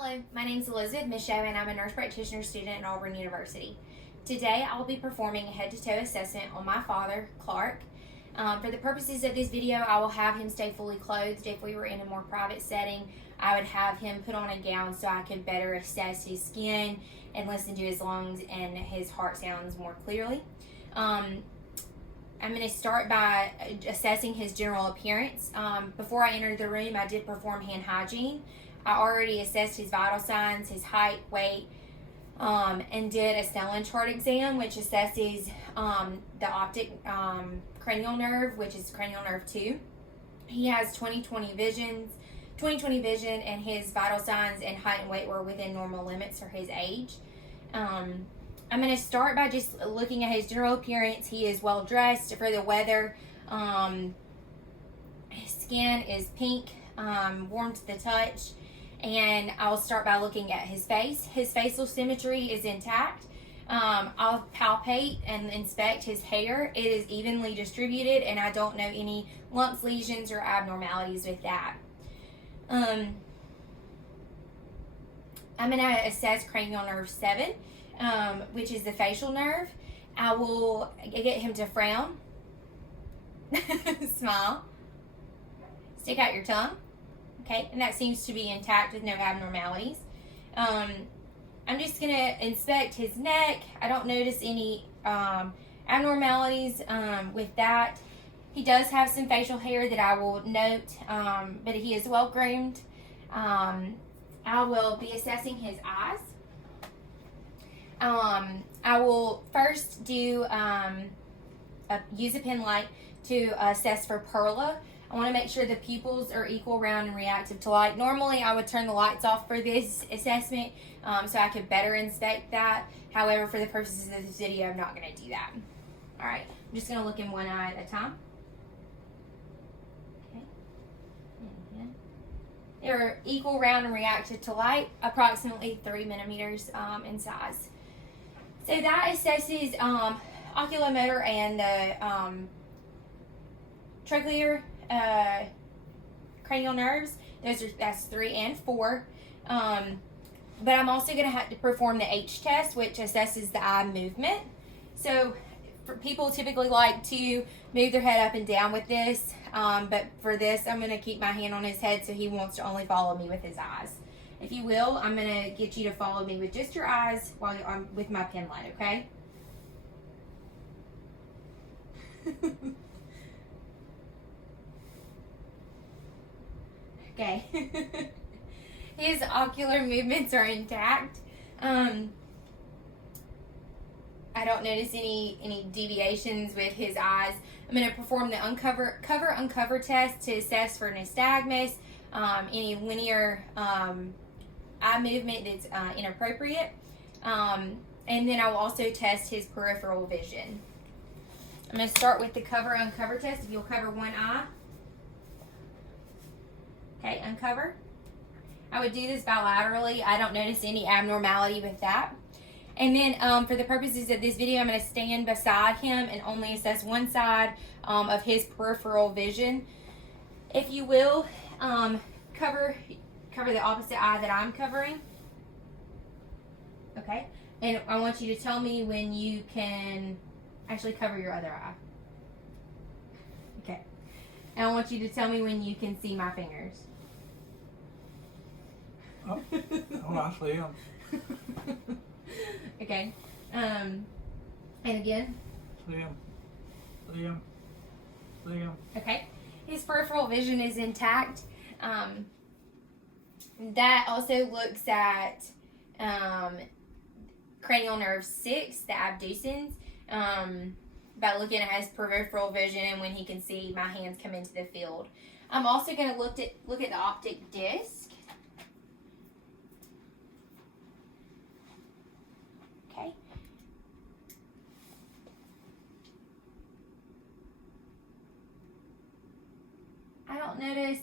Hello, my name is Elizabeth Mishoe and I'm a nurse practitioner student at Auburn University. Today I will be performing a head-to-toe assessment on my father, Clark. For the purposes of this video, I will have him stay fully clothed. If we were in a more private setting, I would have him put on a gown so I could better assess his skin and listen to his lungs and his heart sounds more clearly. I'm going to start by assessing his general appearance. Before I entered the room, I did perform hand hygiene. I already assessed his vital signs, his height, weight, and did a Snellen chart exam, which assesses the optic cranial nerve, which is cranial nerve 2. He has 20/20 vision, and his vital signs and height and weight were within normal limits for his age. I'm going to start by just looking at his general appearance. He is well dressed for the weather. His skin is pink, warm to the touch. And I'll start by looking at his face. His facial symmetry is intact. I'll palpate and inspect his hair. It is evenly distributed, and I don't know any lumps, lesions, or abnormalities with that. I'm going to assess cranial nerve 7, which is the facial nerve. I will get him to frown, smile, stick out your tongue. Okay, and that seems to be intact with no abnormalities. I'm just going to inspect his neck. I don't notice any abnormalities with that. He does have some facial hair that I will note, but he is well groomed. I will be assessing his eyes. I will first do use a pen light to assess for perla. I want to make sure the pupils are equal, round, and reactive to light. Normally, I would turn the lights off for this assessment so I could better inspect that. However, for the purposes of this video, I'm not going to do that. All right, I'm just going to look in one eye at a time. Okay. They're equal, round, and reactive to light, approximately 3 millimeters in size. So that assesses oculomotor and the trochlear cranial nerves. That's 3 and 4. But I'm also going to have to perform the H test, which assesses the eye movement. So people typically like to move their head up and down with this, but for this I'm going to keep my hand on his head so he wants to only follow me with his eyes. If you will, I'm going to get you to follow me with just your eyes while I'm with my pen light, okay? Okay. His ocular movements are intact. I don't notice any deviations with his eyes. I'm going to perform the cover-uncover test to assess for nystagmus, any linear eye movement that's inappropriate. And then I will also test his peripheral vision. I'm going to start with the cover-uncover test. If you'll cover one eye. Okay, uncover. I would do this bilaterally. I don't notice any abnormality with that. And then for the purposes of this video, I'm going to stand beside him and only assess one side of his peripheral vision. If you will, cover the opposite eye that I'm covering. Okay, and I want you to tell me when you can actually cover your other eye. Okay, and I want you to tell me when you can see my fingers. Oh, I see him. Okay. And again. See him. Okay. His peripheral vision is intact. That also looks at cranial nerve 6, the abducens, by looking at his peripheral vision and when he can see my hands come into the field. I'm also going to look at the optic disc. Okay. I don't notice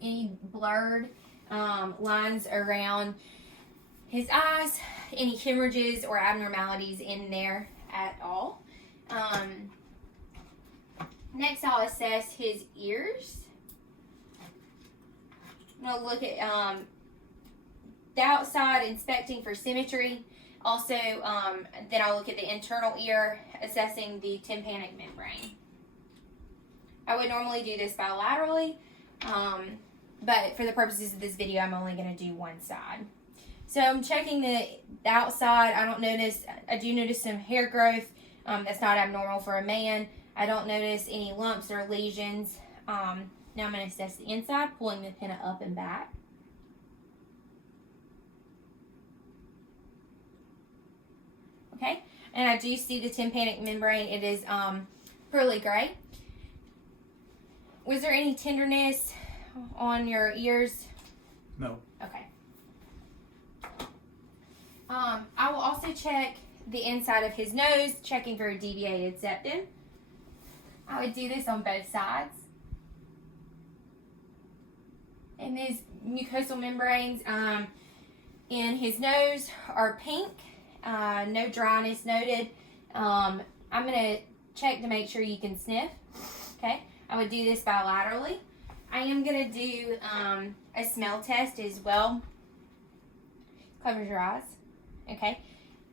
any blurred lines around his eyes, any hemorrhages or abnormalities in there at all. Next, I'll assess his ears. I'm going to look at the outside, inspecting for symmetry. Also, then I'll look at the internal ear, assessing the tympanic membrane. I would normally do this bilaterally, but for the purposes of this video, I'm only going to do one side. So I'm checking the outside. I do notice some hair growth. That's not abnormal for a man. I don't notice any lumps or lesions. Now I'm going to assess the inside, pulling the pinna up and back. Okay, and I do see the tympanic membrane. It is pearly gray. Was there any tenderness on your ears? No. Okay. I will also check the inside of his nose, checking for a deviated septum. I would do this on both sides. And these mucosal membranes in his nose are pink. No dryness noted. I'm going to check to make sure you can sniff. Okay. I would do this bilaterally. I am going to do a smell test as well. Cover your eyes. Okay.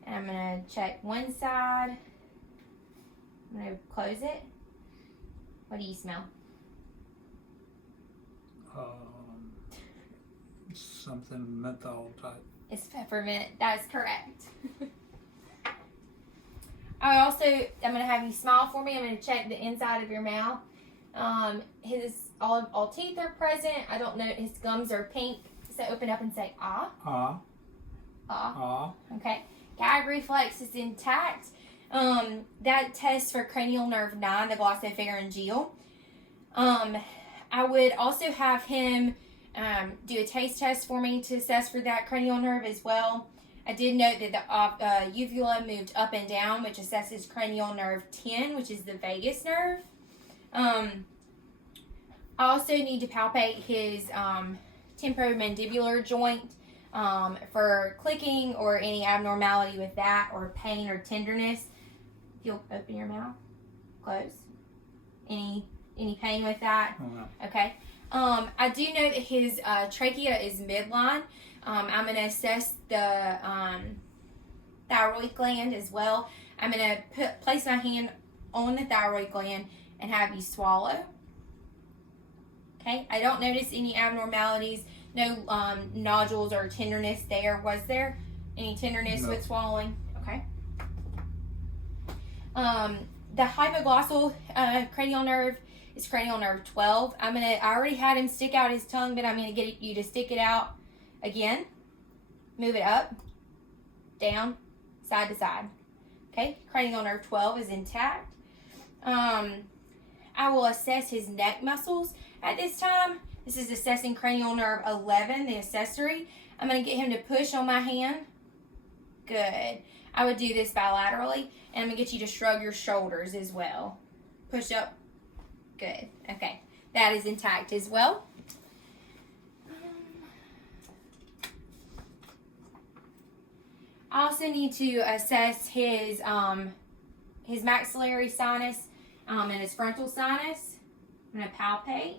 And I'm going to check one side. I'm going to close it. What do you smell? Something menthol type. It's peppermint. That is correct. I'm going to have you smile for me. I'm going to check the inside of your mouth. All teeth are present. I don't know. His gums are pink. So open up and say ah. Ah. Ah. Ah. Okay. Gag reflex is intact. That tests for cranial nerve 9, the glossopharyngeal. I would also have him do a taste test for me to assess for that cranial nerve as well. I did note that the uvula moved up and down, which assesses cranial nerve 10, which is the vagus nerve. I also need to palpate his temporomandibular joint for clicking or any abnormality with that, or pain or tenderness. You'll open your mouth, close. Any pain with that? Oh, no. Okay. I do know that his trachea is midline. I'm going to assess the thyroid gland as well. I'm going to place my hand on the thyroid gland and have you swallow. Okay. I don't notice any abnormalities. No nodules or tenderness there. Was there any tenderness No. with swallowing? Okay. The hypoglossal cranial nerve is cranial nerve 12. I already had him stick out his tongue, but I'm gonna get you to stick it out again. Move it up, down, side to side. Okay, cranial nerve 12 is intact. I will assess his neck muscles at this time. This is assessing cranial nerve 11, the accessory. I'm gonna get him to push on my hand. Good. I would do this bilaterally, and I'm gonna get you to shrug your shoulders as well. Push up. Good. Okay. That is intact as well. I also need to assess his maxillary sinus and his frontal sinus. I'm going to palpate.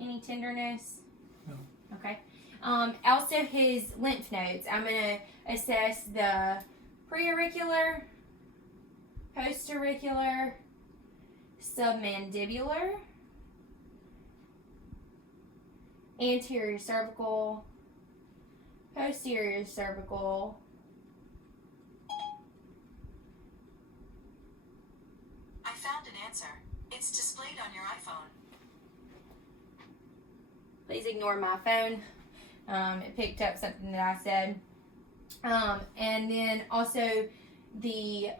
Any tenderness? No. Okay. Also his lymph nodes. I'm going to assess the preauricular, postauricular, submandibular, anterior cervical, posterior cervical, I found an answer. It's displayed on your iPhone. please ignore my phone. It picked up something that I said. And then also the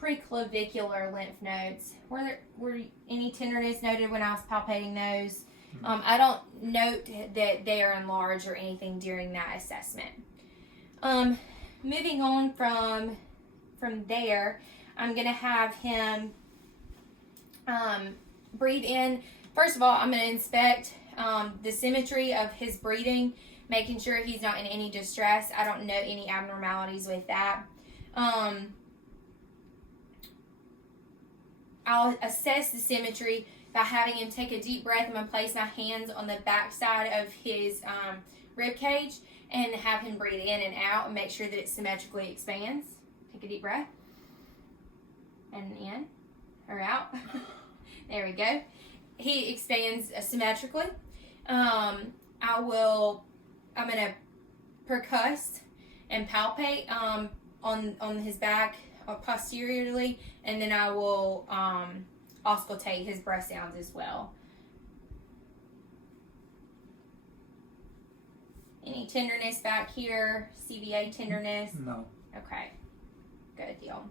preclavicular lymph nodes. Were any tenderness noted when I was palpating those? I don't note that they are enlarged or anything during that assessment. Moving on from there, I'm going to have him breathe in. First of all, I'm going to inspect the symmetry of his breathing, making sure he's not in any distress. I don't note any abnormalities with that. I'll assess the symmetry by having him take a deep breath. I'm going to place my hands on the back side of his rib cage and have him breathe in and out and make sure that it symmetrically expands. Take a deep breath. And in or out. There we go. He expands symmetrically. I'm going to percuss and palpate on his back posteriorly, and then I will auscultate his breath sounds as well. Any tenderness back here? CVA tenderness? No. Okay. Good deal.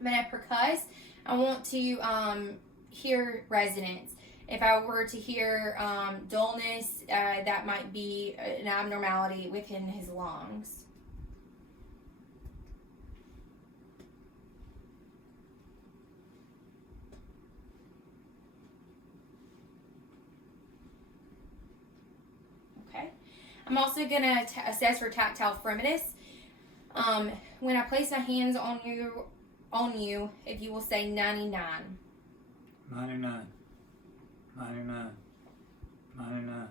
I'm going to percuss. I want to hear resonance. If I were to hear dullness, that might be an abnormality within his lungs. Okay. I'm also going to assess for tactile firmness. When I place my hands on you, if you will say 99. 99. 99. 99.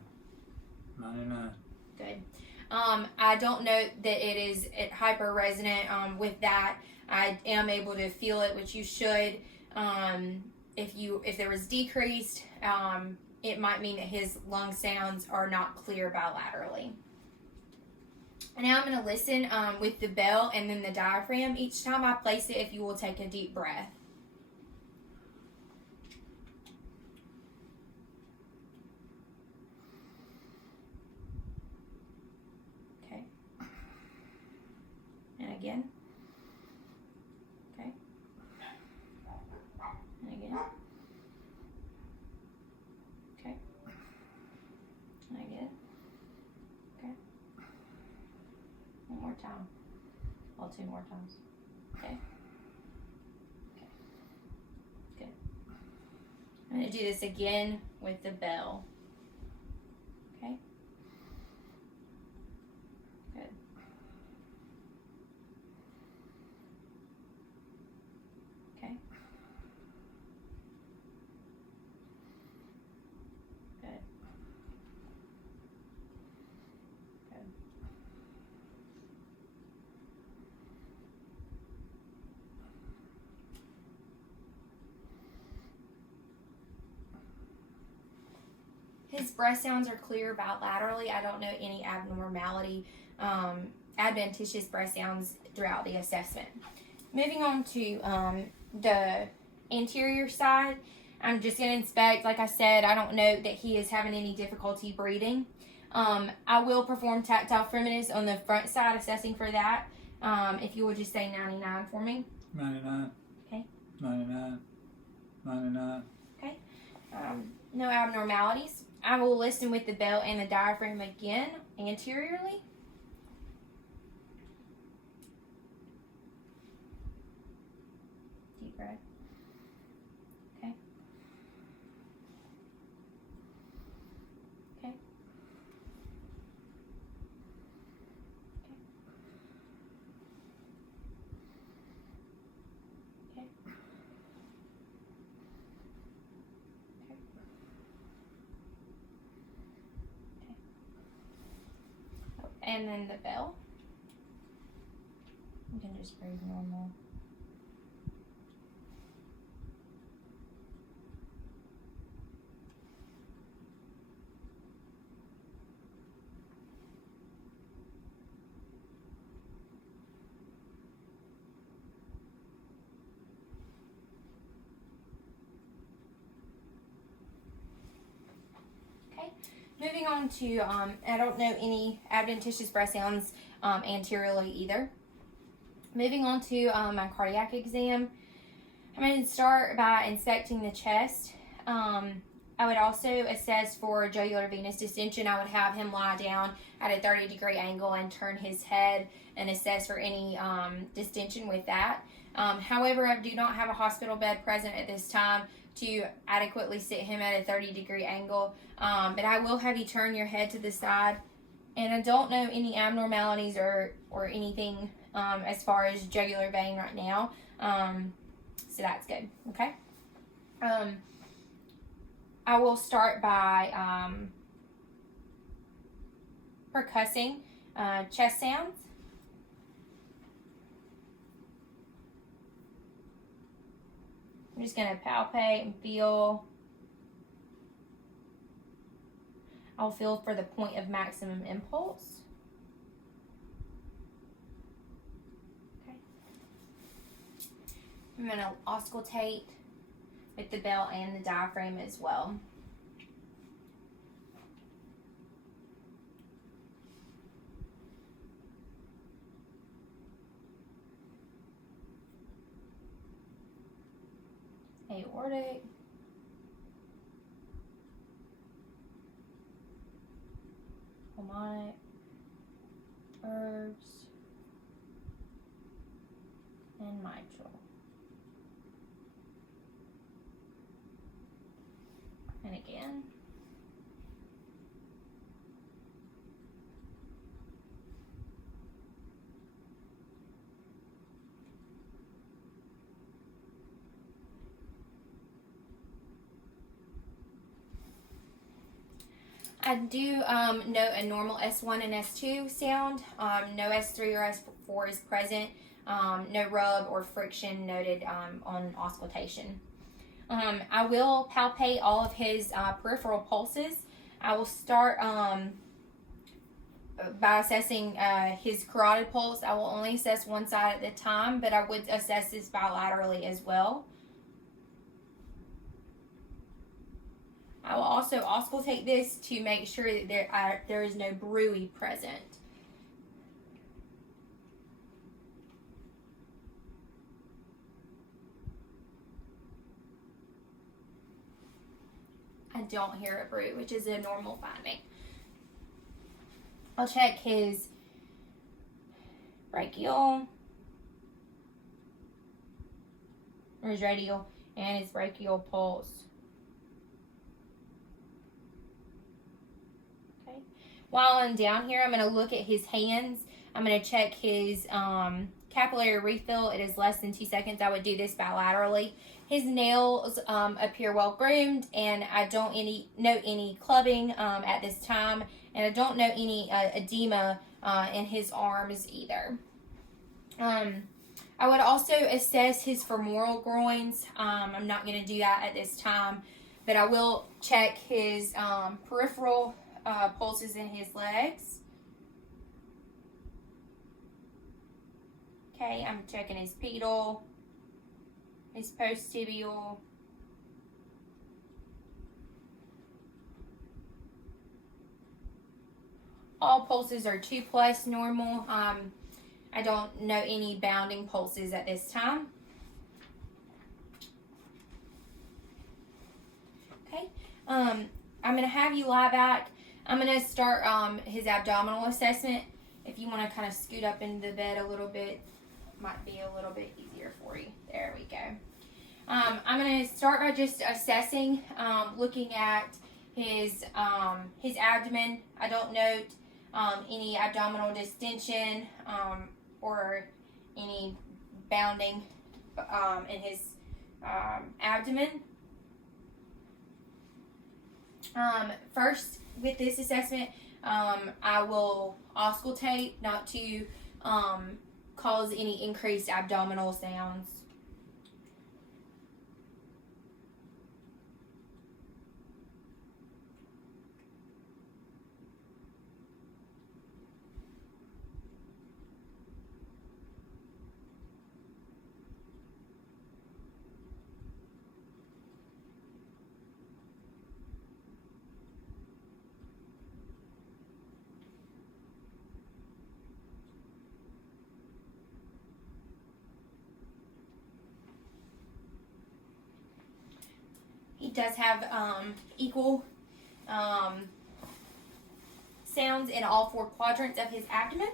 99. Good. I don't know that it is hyper resonant with that. I am able to feel it, which you should. If there was decreased, it might mean that his lung sounds are not clear bilaterally. And now I'm going to listen with the bell and then the diaphragm. Each time I place it, if you will take a deep breath. Okay. And again. Okay. And again. Okay. And again. Okay. One more time. Well, two more times. Okay. Okay. Good. I'm going to do this again with the bell. Okay. Good. Okay. Good. Good. His breath sounds are clear bilaterally. I don't know any abnormality, adventitious breath sounds throughout the assessment. Moving on to the anterior side, I'm just going to inspect. Like I said, I don't know that he is having any difficulty breathing. I will perform tactile firmness on the front side, assessing for that. If you would just say 99 for me. 99. Okay. 99. 99. Okay. No abnormalities. I will listen with the bell and the diaphragm again, anteriorly. Deep breath. Okay. Okay. Okay. And then the bell. You can just breathe normal. Okay. Moving on to, I don't know any adventitious breath sounds anteriorly either. Moving on to my cardiac exam, I'm going to start by inspecting the chest. I would also assess for jugular venous distension. I would have him lie down at a 30-degree angle and turn his head and assess for any distension with that. However, I do not have a hospital bed present at this time to adequately sit him at a 30-degree angle, but I will have you turn your head to the side, and I don't know any abnormalities or anything as far as jugular vein right now, so that's good. Okay. I will start by percussing chest sounds. I'm just going to palpate and feel. I'll feel for the point of maximum impulse. Okay. I'm going to auscultate with the belt and the diaphragm as well. Aortic. Pulmonic. Herbs. And mitral. And again. I do note a normal S1 and S2 sound. No S3 or S4 is present. No rub or friction noted on auscultation. I will palpate all of his peripheral pulses. I will start by assessing his carotid pulse. I will only assess one side at a time, but I would assess this bilaterally as well. I will also auscultate this to make sure that there is no bruit present. I don't hear a bruit, which is a normal finding. I'll check his brachial, or his radial, and his brachial pulse. Okay. While I'm down here, I'm going to look at his hands. I'm going to check his capillary refill. It is less than 2 seconds. I would do this bilaterally. His nails appear well groomed, and I don't note any clubbing at this time, and I don't note any edema in his arms either. I would also assess his femoral groins. I'm not going to do that at this time, but I will check his peripheral pulses in his legs. Okay, I'm checking his pedal, his post-tibial, all pulses are 2+ normal. I don't know any bounding pulses at this time. Okay, I'm going to have you lie back. I'm going to start his abdominal assessment. If you want to kind of scoot up into the bed a little bit, might be a little bit easier for you. There we go. I'm going to start by just assessing, looking at his abdomen. I don't note any abdominal distension or any bounding in his abdomen. First, with this assessment, I will auscultate not to cause any increased abdominal sounds. He does have equal sounds in all 4 quadrants of his abdomen.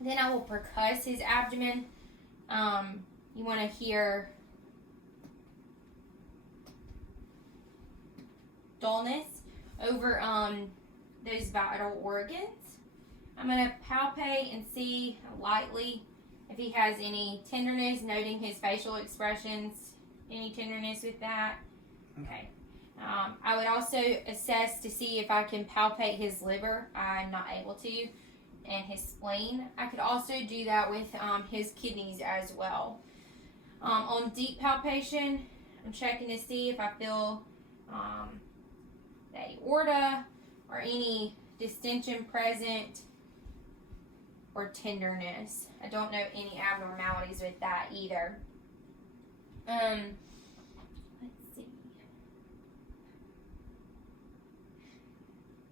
Then I will percuss his abdomen. You want to hear dullness over those vital organs. I'm going to palpate and see lightly if he has any tenderness, noting his facial expressions. Any tenderness with that? Okay. I would also assess to see if I can palpate his liver. I'm not able to. And his spleen. I could also do that with his kidneys as well. On deep palpation, I'm checking to see if I feel the aorta or any distension present or tenderness. I don't know any abnormalities with that either. Let's see.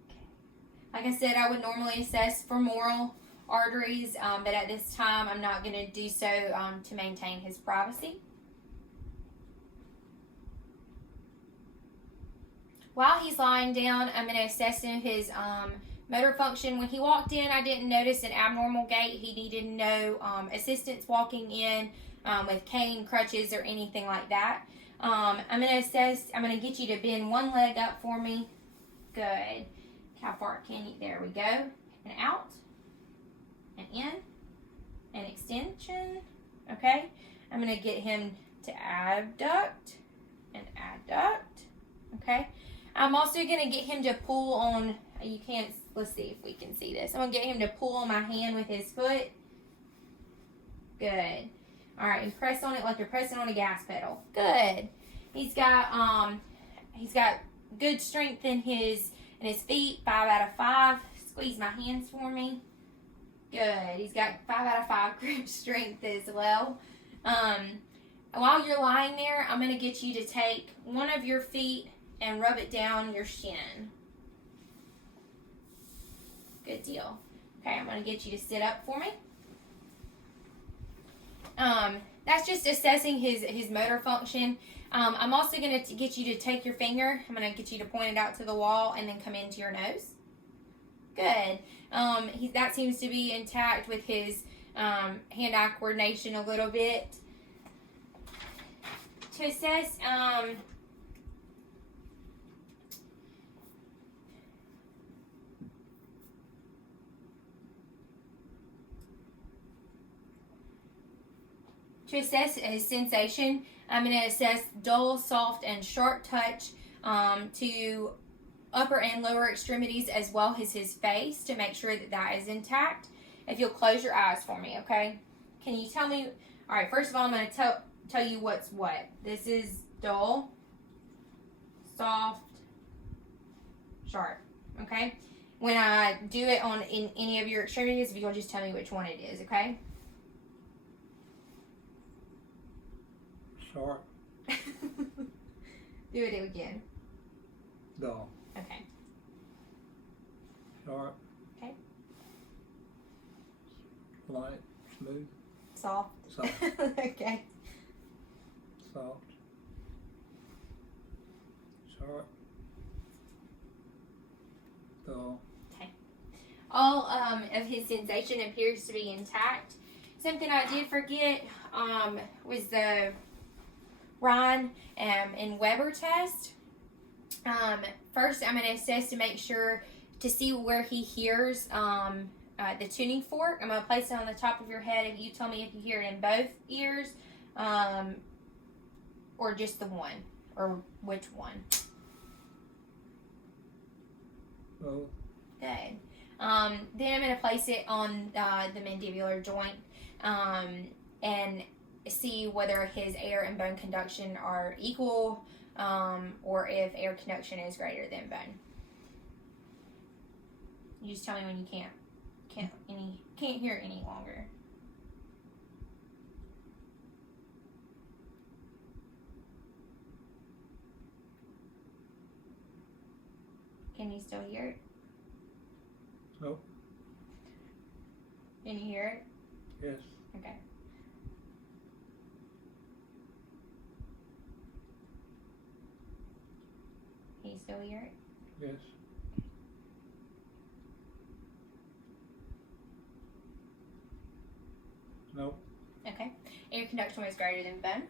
Okay. Like I said, I would normally assess femoral arteries, but at this time I'm not going to do so to maintain his privacy. While he's lying down, I'm going to assess his motor function. When he walked in, I didn't notice an abnormal gait. He needed no assistance walking in with cane, crutches, or anything like that. I'm going to assess, I'm going to get you to bend one leg up for me. Good. How far can you? There we go. And out. And in. And extension. Okay. I'm going to get him to abduct and adduct. Okay. I'm also going to get him to pull on, you can't, let's see if we can see this. I'm going to get him to pull on my hand with his foot. Good. All right, and press on it like you're pressing on a gas pedal. Good. He's got good strength in his feet, 5 out of 5. Squeeze my hands for me. Good. He's got 5 out of 5 grip strength as well. While you're lying there, I'm going to get you to take one of your feet and rub it down your shin. Good deal. Okay, I'm going to get you to sit up for me. That's just assessing his motor function. I'm also going to get you to take your finger. I'm going to get you to point it out to the wall and then come into your nose. Good. That seems to be intact with his hand-eye coordination a little bit. To assess his sensation, I'm going to assess dull, soft, and sharp touch to upper and lower extremities as well as his face to make sure that is intact. If you'll close your eyes for me, okay? Can you tell me? All right, first of all, I'm going to tell you what's what. This is dull, soft, sharp, okay? When I do it in any of your extremities, if you'll just tell me which one it is, okay? Sharp. Do it again. Dull. Okay. Sharp. Okay. Light. Smooth. Soft. Soft. Okay. Soft. Sharp. Dull. Okay. All of his sensation appears to be intact. Something I did forget was the Ryan and Weber test. First, I'm going to assess to make sure to see where he hears the tuning fork. I'm going to place it on the top of your head. If you tell me if you hear it in both ears or just the one, or which one. Both. Good. Then I'm going to place it on the mandibular joint and see whether his air and bone conduction are equal or if air conduction is greater than bone. You just tell me when you can't hear it any longer. Can you still hear it? Nope. Can you hear it? Yes. Okay. Can you still hear it? Yes. Nope. Okay. Air conduction was greater than bone.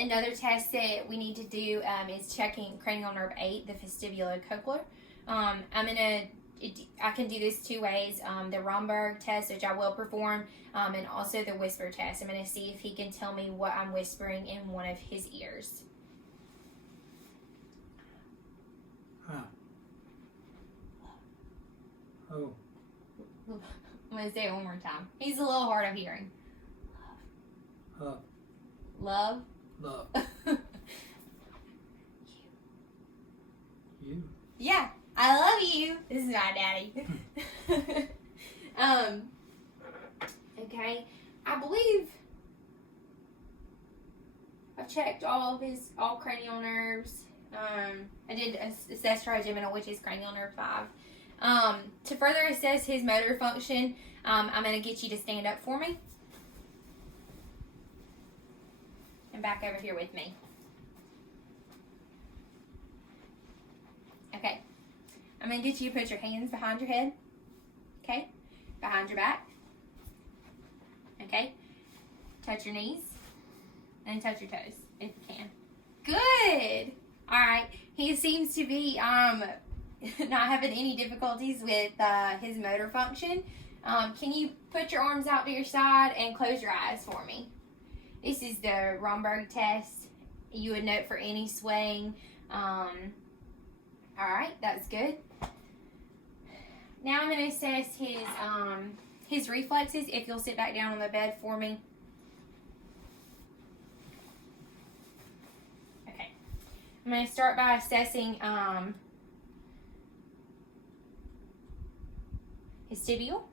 Another test that we need to do is checking cranial nerve 8, the vestibulocochlear. I'm going to I can do this two ways. The Romberg test, which I will perform, and also the whisper test. I'm going to see if he can tell me what I'm whispering in one of his ears. Huh. Oh. I'm going to say it one more time. He's a little hard of hearing. Love. Love. You. Yeah, I love you. This is my daddy. Okay. I believe I've checked all cranial nerves. I did assess trigeminal, which is cranial nerve 5. To further assess his motor function, I'm going to get you to stand up for me. And back over here with me. Okay. I'm going to get you to put your hands behind your head. Okay? Behind your back. Okay? Touch your knees. And touch your toes, if you can. Good! Alright. He seems to be not having any difficulties with his motor function. Can you put your arms out to your side and close your eyes for me? This is the Romberg test. You would note for any swaying. Alright, that's good. Now I'm going to assess his reflexes. If you'll sit back down on the bed for me. Okay. I'm going to start by assessing his tibial.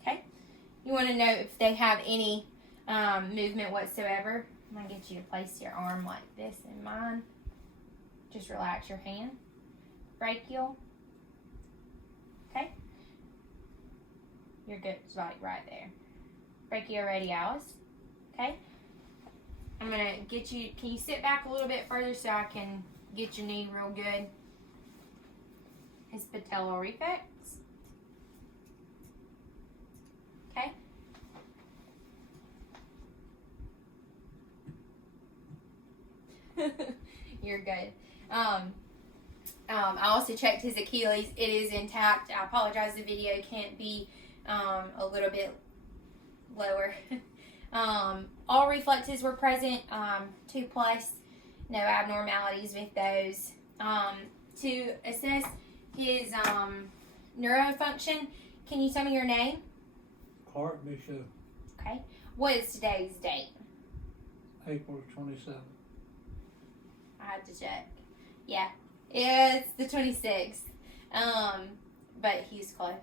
Okay. You want to know if they have any movement whatsoever. I'm going to get you to place your arm like this in mine. Just relax your hand. Brachial. Okay. You're good. It's right there. Brachioradialis. Okay. I'm going to get you, can you sit back a little bit further so I can get your knee real good? His patelloreflex. Okay. You're good. I also checked his Achilles. It is intact. I apologize, the video can't be a little bit lower. All reflexes were present, 2+, no abnormalities with those. To assess his neurofunction, can you tell me your name? Clark Mishoe. Okay. What is today's date? April 27th. I had to check. Yeah, it's the 26th. But he's close.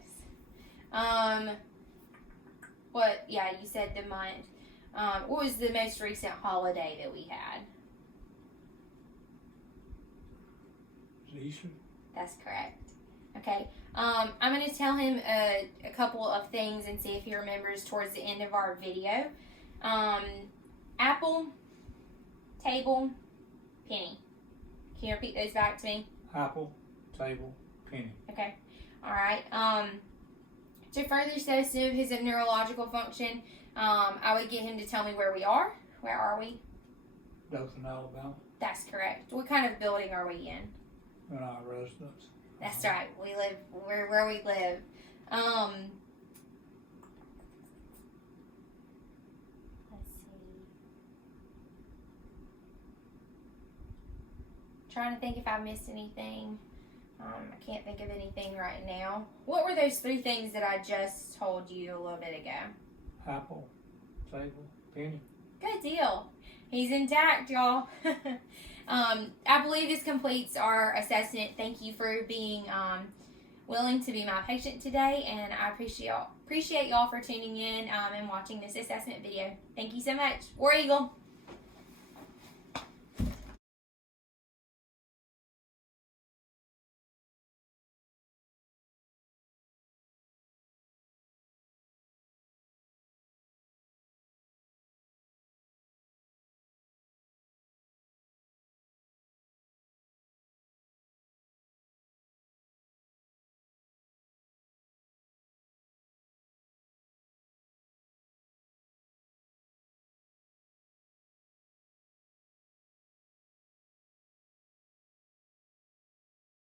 What? Yeah, you said the month. What was the most recent holiday that we had? Is it Easter? That's correct. Okay. I'm going to tell him a couple of things and see if he remembers towards the end of our video. Apple, table, penny. Can you repeat those back to me? Apple, table, penny. Okay. All right. To further assess his neurological function, I would get him to tell me where we are. Where are we? Dothan, Alabama. That's correct. What kind of building are we in? In our residence. That's right. We're where we live. Let's see. Trying to think if I missed anything. I can't think of anything right now. What were those 3 things that I just told you a little bit ago? Apple, table, penny. Good deal. He's intact, y'all. I believe this completes our assessment. Thank you for being willing to be my patient today, and I appreciate y'all for tuning in and watching this assessment video. Thank you so much. War Eagle.